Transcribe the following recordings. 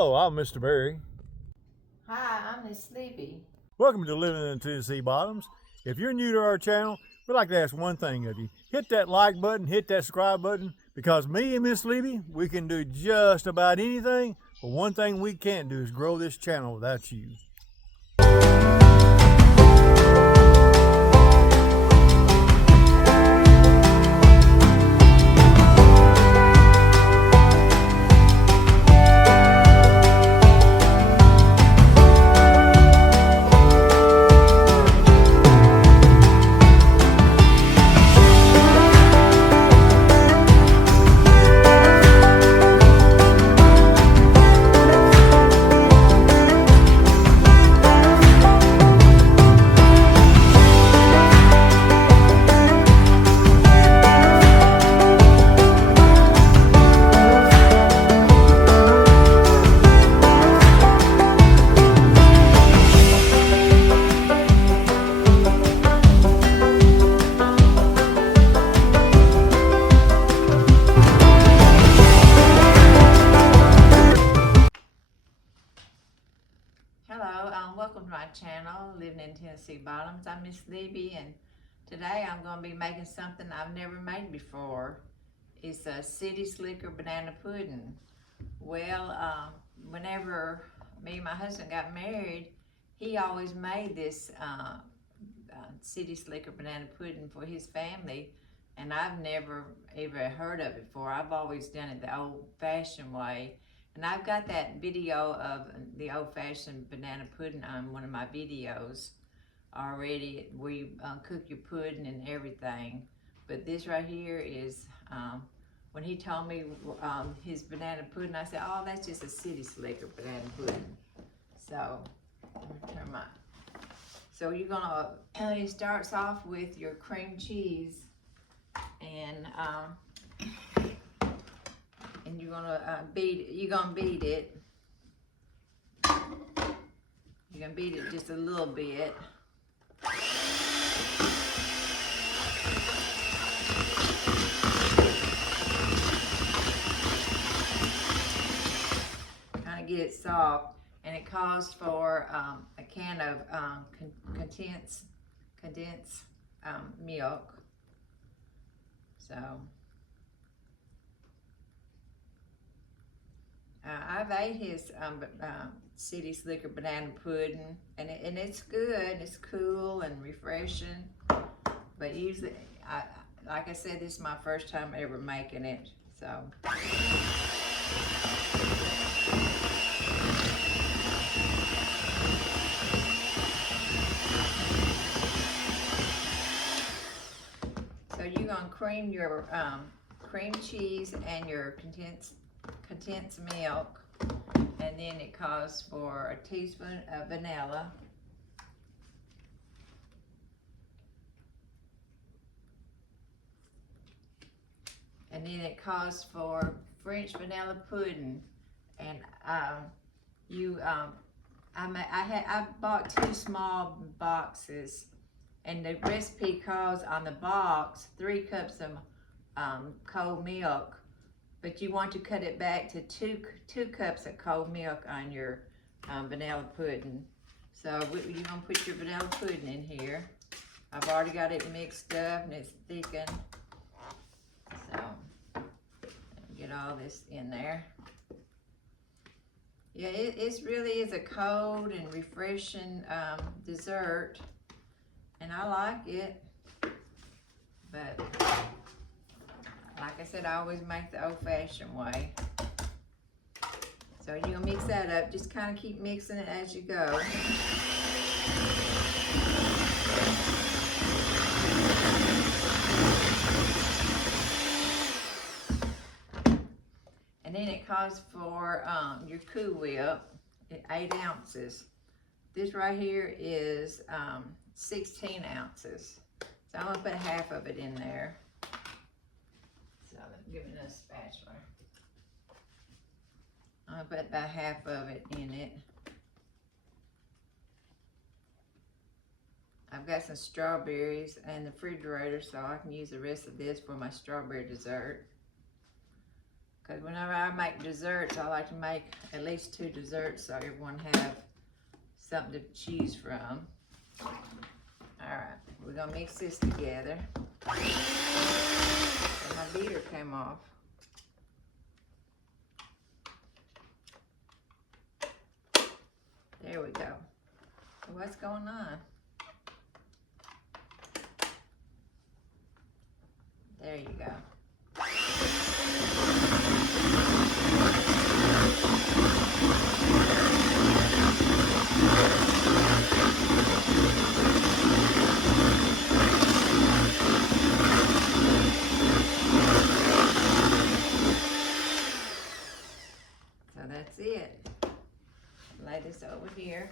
Hello, I'm Mr. Berry. Hi, I'm Miss Sleepy. Welcome to Living in Tennessee Bottoms. If you're new to our channel, we'd like to ask one thing of you. Hit that like button, hit that subscribe button, because me and Miss Sleepy, we can do just about anything, but one thing we can't do is grow this channel without you. Hello, welcome to my channel, Living in Tennessee Bottoms. I'm Miss Libby, and today I'm going to be making something I've never made before. It's a City Slicker banana pudding. Well, whenever me and my husband got married, he always made this City Slicker banana pudding for his family, and I've never ever heard of it before. I've always done it the old-fashioned way. And I've got that video of the old-fashioned banana pudding on one of my videos already, where you cook your pudding and everything. But this right here is, when he told me his banana pudding, I said, oh, that's just a City Slicker banana pudding. So, let me turn my... So you're gonna, it starts off with your cream cheese, and you're gonna beat it. You're gonna beat it. You're gonna beat it just a little bit. Kind of get it soft, and it calls for a can of condensed milk. So. I've ate his City Slicker banana pudding, and it's good. It's cool and refreshing. But usually, like I said, this is my first time ever making it. So. So you're gonna cream your cream cheese and your condensed milk, and then it calls for a teaspoon of vanilla, and then it calls for French vanilla pudding. And I bought 2 small boxes, and the recipe calls on the box 3 cups of cold milk. But you want to cut it back to two cups of cold milk on your vanilla pudding. So you're gonna put your vanilla pudding in here. I've already got it mixed up and it's thickened. So get all this in there. Yeah, it really is a cold and refreshing dessert, and I like it. But like I said, I always make the old-fashioned way. So you're gonna mix that up. Just kind of keep mixing it as you go. And then it calls for your Cool Whip, 8 ounces. This right here is 16 ounces. So I'm gonna put half of it in there. So I'm giving it a spatula. I'm gonna put about half of it in it. I've got some strawberries in the refrigerator, so I can use the rest of this for my strawberry dessert. Because whenever I make desserts, I like to make at least 2 desserts so everyone have something to choose from. Alright, we're gonna mix this together. And my beater came off. There we go. So what's going on? There you go. So that's it. Lay this over here.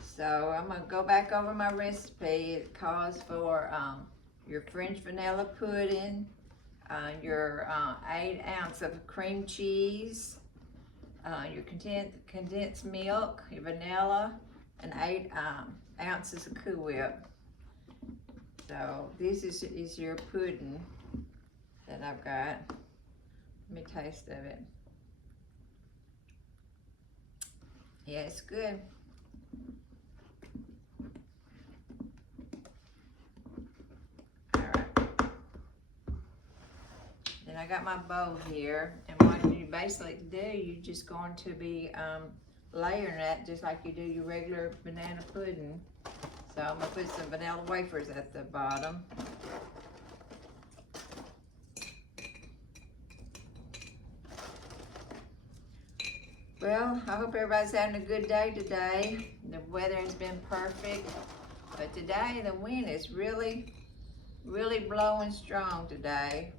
So I'm gonna go back over my recipe. It calls for your French vanilla pudding, your 8 ounces of cream cheese, your condensed milk, your vanilla, and 8 ounces of Cool Whip. So this is your pudding that I've got. Let me taste of it. Yeah, it's good. Then I got my bowl here, and what you basically do, you're just going to be layering that just like you do your regular banana pudding. So I'm gonna put some vanilla wafers at the bottom. Well, I hope everybody's having a good day today. The weather has been perfect, but today the wind is really blowing strong today.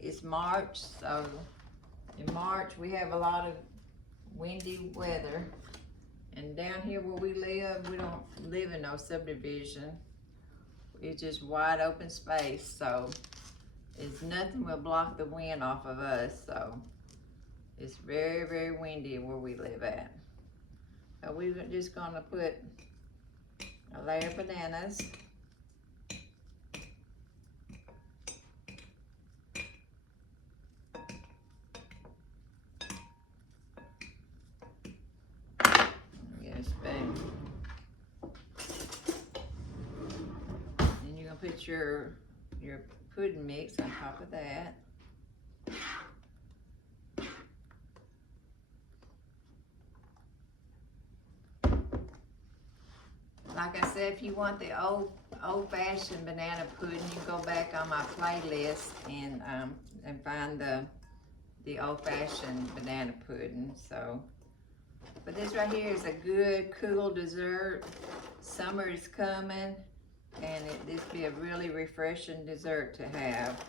It's March, so in March we have a lot of windy weather. And down here where we live, we don't live in no subdivision. It's just wide open space, so it's nothing will block the wind off of us. So it's very windy where we live at. So we're just gonna put a layer of bananas. Get a spoon. Then you're gonna put your pudding mix on top of that. Like I said, if you want the old-fashioned banana pudding, you go back on my playlist and find the old-fashioned banana pudding. So, but this right here is a good cool dessert. Summer is coming, and this be a really refreshing dessert to have.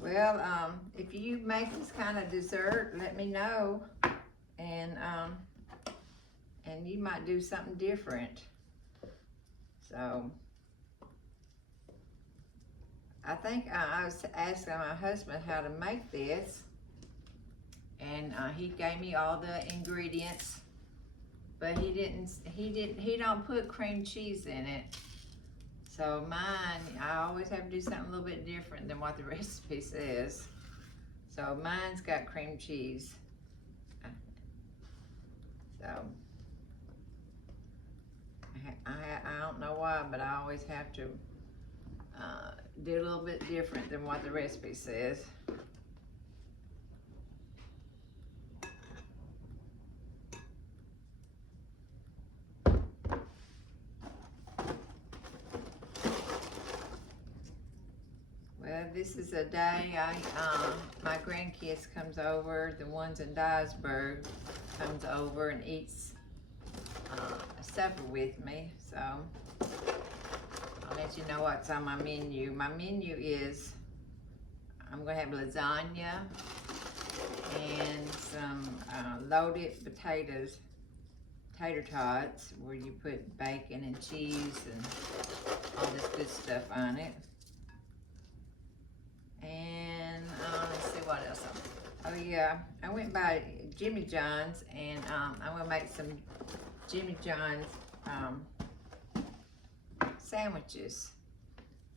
Well, if you make this kind of dessert, let me know, and you might do something different. So, I think I was asking my husband how to make this, and he gave me all the ingredients, but he don't put cream cheese in it. So mine, I always have to do something a little bit different than what the recipe says. So mine's got cream cheese. So I don't know why, but I always have to do a little bit different than what the recipe says. Well, this is a day my grandkids comes over, the ones in Dyersburg comes over and eats supper with me. So I'll let you know what's on my menu. My menu is, I'm gonna have lasagna and some loaded potatoes, tater tots, where you put bacon and cheese and all this good stuff on it. And awesome. Oh yeah, I went by Jimmy John's and I'm gonna make some Jimmy John's sandwiches.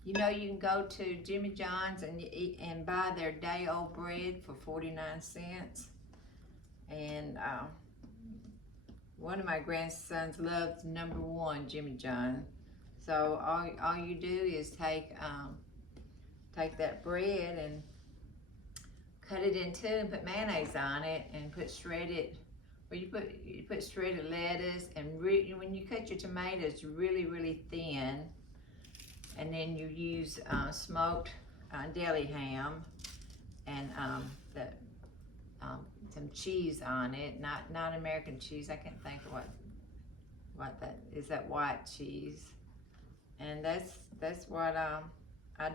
You know, you can go to Jimmy John's and you eat and buy their day-old bread for 49 cents. And one of my grandsons loves #1 Jimmy John. So all you do is take that bread and cut it in two and put mayonnaise on it and put shredded, well, you put shredded lettuce, and when you cut your tomatoes really thin, and then you use smoked deli ham and some cheese on it, not American cheese. I can't think of what that is, that white cheese. And that's what I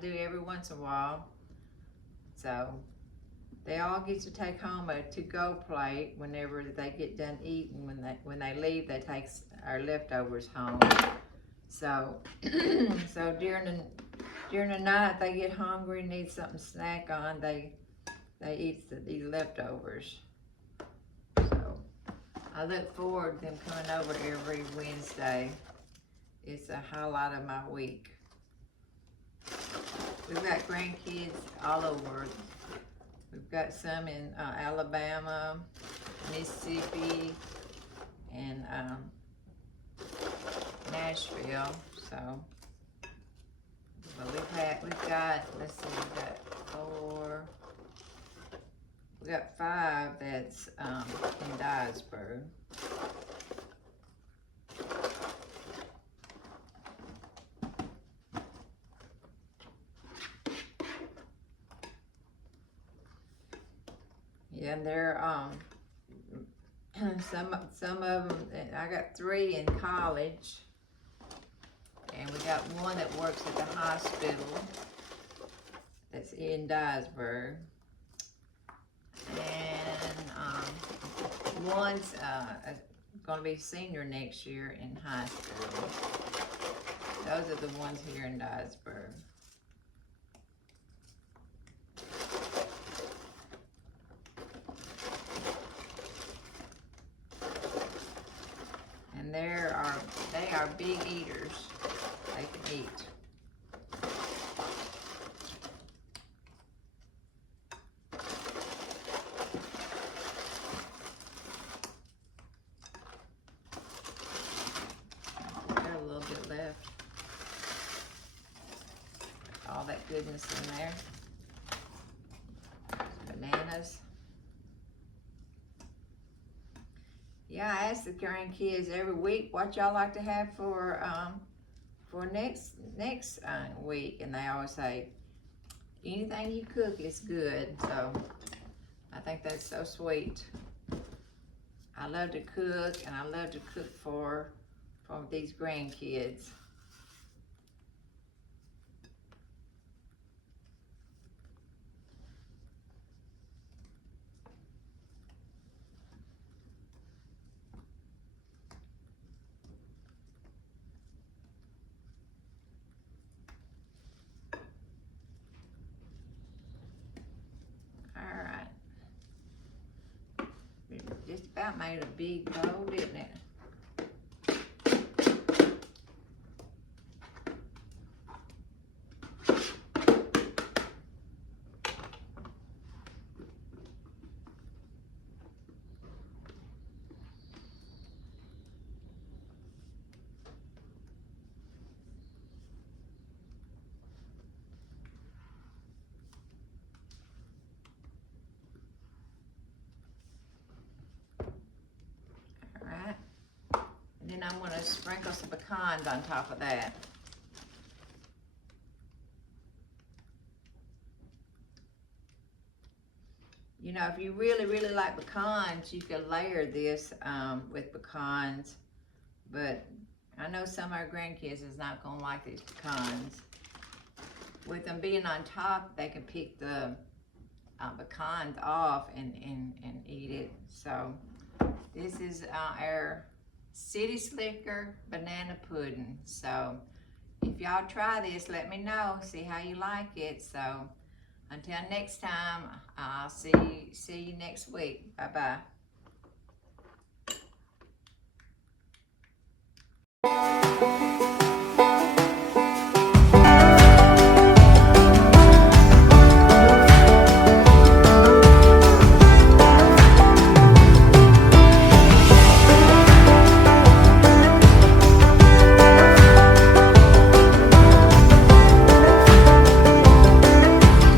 do every once in a while. So they all get to take home a to-go plate whenever they get done eating. When they leave, they take our leftovers home. So so during the night, if they get hungry and need something to snack on, they eat these leftovers. So I look forward to them coming over every Wednesday. It's a highlight of my week. We've got grandkids all over. We've got some in Alabama, Mississippi, and Nashville. So, but we've got, let's see, we got 5 that's in Dyersburg. Yeah, and they're some of them. I got 3 in college, and we got 1 that works at the hospital. That's in Dyersburg, and one's going to be senior next year in high school. Those are the ones here in Dyersburg. And they are big eaters. They can eat. Got a little bit left. All that goodness in there. Bananas. Yeah, I ask the grandkids every week what y'all like to have for next week, and they always say anything you cook is good. So I think that's so sweet. I love to cook, and I love to cook for these grandkids. Just about made a big bowl, didn't it? Then I'm going to sprinkle some pecans on top of that. You know, if you really like pecans, you could layer this with pecans. But I know some of our grandkids is not going to like these pecans. With them being on top, they can pick the pecans off and eat it. So this is our City Slicker banana pudding. So if y'all try this, let me know, see how you like it. So Until next time, I'll see you next week. Bye bye.